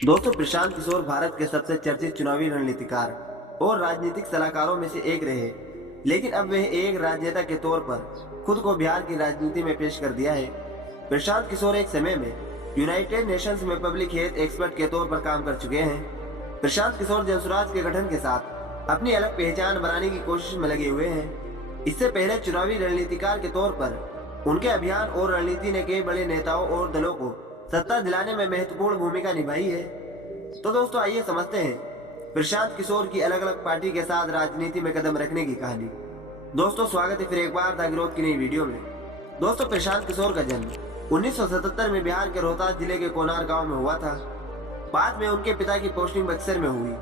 दोस्तों, प्रशांत किशोर भारत के सबसे चर्चित चुनावी रणनीतिकार और राजनीतिक सलाहकारों में से एक रहे। लेकिन अब वह एक राजनेता के तौर पर खुद को बिहार की राजनीति में पेश कर दिया है। प्रशांत किशोर एक समय में यूनाइटेड नेशंस में पब्लिक हेल्थ एक्सपर्ट के तौर पर काम कर चुके हैं। प्रशांत किशोर जनसुराज के गठन के साथ अपनी अलग पहचान बनाने की कोशिश में लगे हुए हैं। इससे पहले चुनावी रणनीतिकार के तौर पर उनके अभियान और रणनीति ने कई बड़े नेताओं और दलों को सत्ता दिलाने में महत्वपूर्ण भूमिका निभाई है। तो दोस्तों, आइए समझते हैं प्रशांत किशोर की अलग अलग पार्टी के साथ राजनीति में कदम रखने की कहानी। दोस्तों, स्वागत है फिर एक बार द ग्रोथ की नई वीडियो में। दोस्तों, प्रशांत किशोर का जन्म 1977 में बिहार के रोहतास जिले के कोनार गांव में हुआ था। बाद में उनके पिता की पोस्टिंग बक्सर में हुई,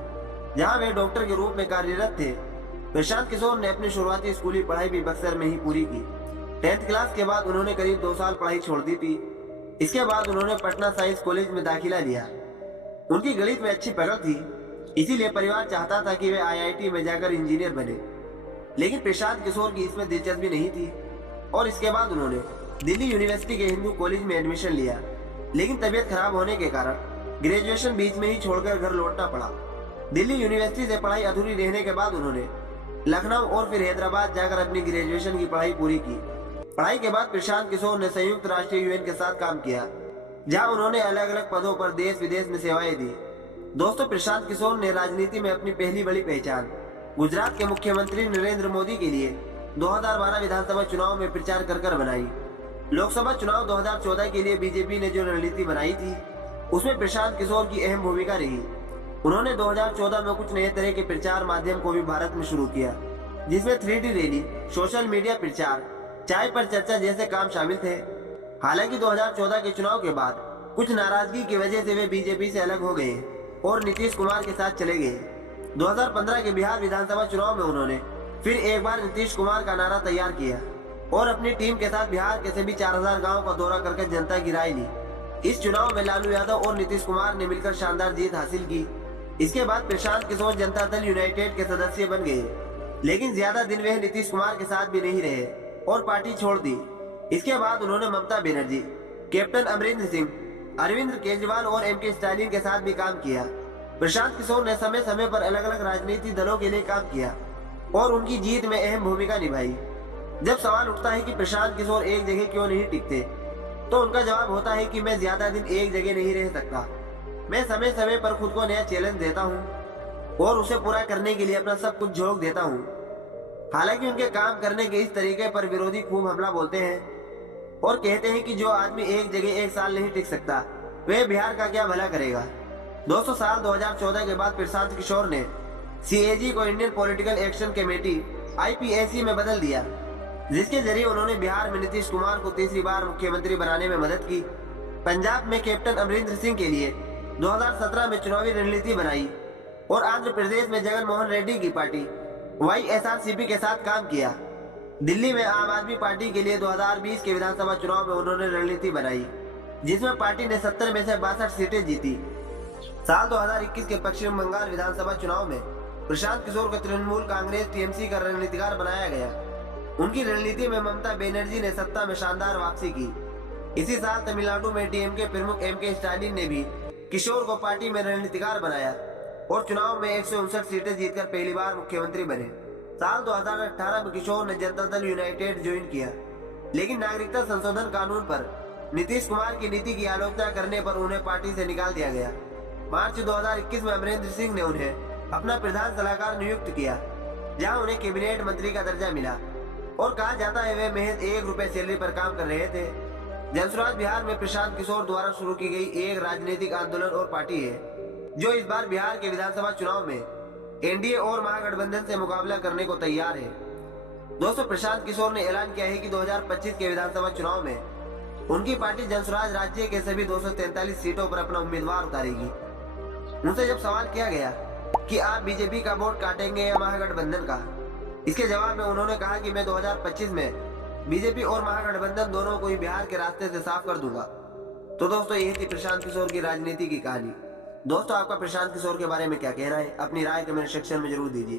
जहां वे डॉक्टर के रूप में कार्यरत थे। प्रशांत किशोर ने अपनी शुरुआती स्कूली पढ़ाई भी बक्सर में ही पूरी की। 10th क्लास के बाद उन्होंने करीब 2 साल पढ़ाई छोड़ दी थी। इसके बाद उन्होंने पटना साइंस कॉलेज में दाखिला लिया। उनकी गणित में अच्छी पकड़ थी, इसीलिए परिवार चाहता था कि वे आईआईटी में जाकर इंजीनियर बने। लेकिन प्रशांत किशोर की इसमें दिलचस्पी नहीं थी और इसके बाद उन्होंने दिल्ली यूनिवर्सिटी के हिंदू कॉलेज में एडमिशन लिया। लेकिन तबीयत खराब होने के कारण ग्रेजुएशन बीच में ही छोड़कर घर लौटना पड़ा। दिल्ली यूनिवर्सिटी से पढ़ाई अधूरी रहने के बाद उन्होंने लखनऊ और फिर हैदराबाद जाकर अपनी ग्रेजुएशन की पढ़ाई पूरी की। पढ़ाई के बाद प्रशांत किशोर ने संयुक्त राष्ट्र यूएन के साथ काम किया, जहां उन्होंने अलग अलग पदों पर देश विदेश में सेवाएं दी। दोस्तों, प्रशांत किशोर ने राजनीति में अपनी पहली बड़ी पहचान गुजरात के मुख्यमंत्री नरेंद्र मोदी के लिए 2012 विधानसभा चुनाव में प्रचार कर बनाई। लोकसभा चुनाव 2014 के लिए बीजेपी ने जो रणनीति बनाई थी, उसमें प्रशांत किशोर की अहम भूमिका रही। उन्होंने 2014 में कुछ नए तरह के प्रचार माध्यम को भी भारत में शुरू किया, जिसमें 3D रैली, सोशल मीडिया प्रचार, चाय पर चर्चा जैसे काम शामिल थे। हालांकि 2014 के चुनाव के बाद कुछ नाराजगी की वजह से वे बीजेपी से अलग हो गए और नीतीश कुमार के साथ चले गए। 2015 के बिहार विधानसभा चुनाव में उन्होंने फिर एक बार नीतीश कुमार का नारा तैयार किया और अपनी टीम के साथ बिहार के सभी 4000 गाँव का दौरा करके जनता की राय ली। इस चुनाव में लालू यादव और नीतीश कुमार ने मिलकर शानदार जीत हासिल की। इसके बाद प्रशांत किशोर जनता दल यूनाइटेड के सदस्य बन गए, लेकिन ज्यादा दिन वे नीतीश कुमार के साथ भी नहीं रहे और पार्टी छोड़ दी। इसके बाद उन्होंने ममता बनर्जी, कैप्टन अमरिंदर सिंह, अरविंद केजरीवाल और एमके स्टालिन के साथ भी काम किया। प्रशांत किशोर ने समय समय पर अलग अलग राजनीतिक दलों के लिए काम किया और उनकी जीत में अहम भूमिका निभाई। जब सवाल उठता है कि प्रशांत किशोर एक जगह क्यों नहीं टिकते, तो उनका जवाब होता है कि मैं ज्यादा दिन एक जगह नहीं रह सकता। मैं समय समय पर खुद को नया चैलेंज देता हूँ और उसे पूरा करने के लिए अपना सब कुछ झोंक देता हूँ। हालांकि उनके काम करने के इस तरीके पर विरोधी खूब हमला बोलते हैं और कहते हैं कि जो आदमी एक जगह एक साल नहीं टिक सकता, वह बिहार का क्या भला करेगा। दोस्तों, साल 2014 के बाद प्रशांत किशोर ने सीएजी को Indian political action committee IPAC में बदल दिया, जिसके जरिए उन्होंने बिहार में नीतीश कुमार को तीसरी बार मुख्यमंत्री बनाने में मदद की। पंजाब में कैप्टन अमरिंदर सिंह के लिए 2017 में चुनावी रणनीति बनाई और आंध्र प्रदेश में जगन मोहन रेड्डी की पार्टी YSRCP के साथ काम किया। दिल्ली में आम आदमी पार्टी के लिए 2020 के विधानसभा चुनाव में उन्होंने रणनीति बनाई, जिसमें पार्टी ने 70 में से 62 सीटें जीती। साल 2021 के पश्चिम बंगाल विधानसभा चुनाव में प्रशांत किशोर को तृणमूल कांग्रेस TMC का रणनीतिकार बनाया गया। उनकी रणनीति में ममता बनर्जी ने सत्ता में शानदार वापसी की। इसी साल तमिलनाडु में DMK प्रमुख MK स्टालिन ने भी किशोर को पार्टी में रणनीतिकार बनाया और चुनाव में 159 सीटें जीतकर पहली बार मुख्यमंत्री बने। साल 2018 में किशोर ने जनता दल यूनाइटेड ज्वाइन किया, लेकिन नागरिकता संशोधन कानून पर नीतीश कुमार की नीति की आलोचना करने पर उन्हें पार्टी से निकाल दिया गया। मार्च 2021 में अमरिंदर सिंह ने उन्हें अपना प्रधान सलाहकार नियुक्त किया, जहां उन्हें कैबिनेट मंत्री का दर्जा मिला और कहा जाता है वे महज ₹1 सैलरी पर काम कर रहे थे। जनसुराज बिहार में प्रशांत किशोर द्वारा शुरू की गई एक राजनीतिक आंदोलन और पार्टी है, जो इस बार बिहार के विधानसभा चुनाव में एनडीए और महागठबंधन से मुकाबला करने को तैयार है। दोस्तों, प्रशांत किशोर ने ऐलान किया है कि 2025 के विधानसभा चुनाव में उनकी पार्टी जनसुराज राज्य के सभी 243 सीटों पर अपना उम्मीदवार उतारेगी। उनसे जब सवाल किया गया कि आप बीजेपी का वोट काटेंगे या महागठबंधन का, इसके जवाब में उन्होंने कहा कि मैं 2025 में बीजेपी और महागठबंधन दोनों को ही बिहार के रास्ते से साफ कर दूंगा। तो दोस्तों, यही थी प्रशांत किशोर की राजनीति की कहानी। दोस्तों, आपका प्रशांत किशोर के बारे में क्या कहना है? अपनी राय कमेंट सेक्शन में जरूर दीजिए।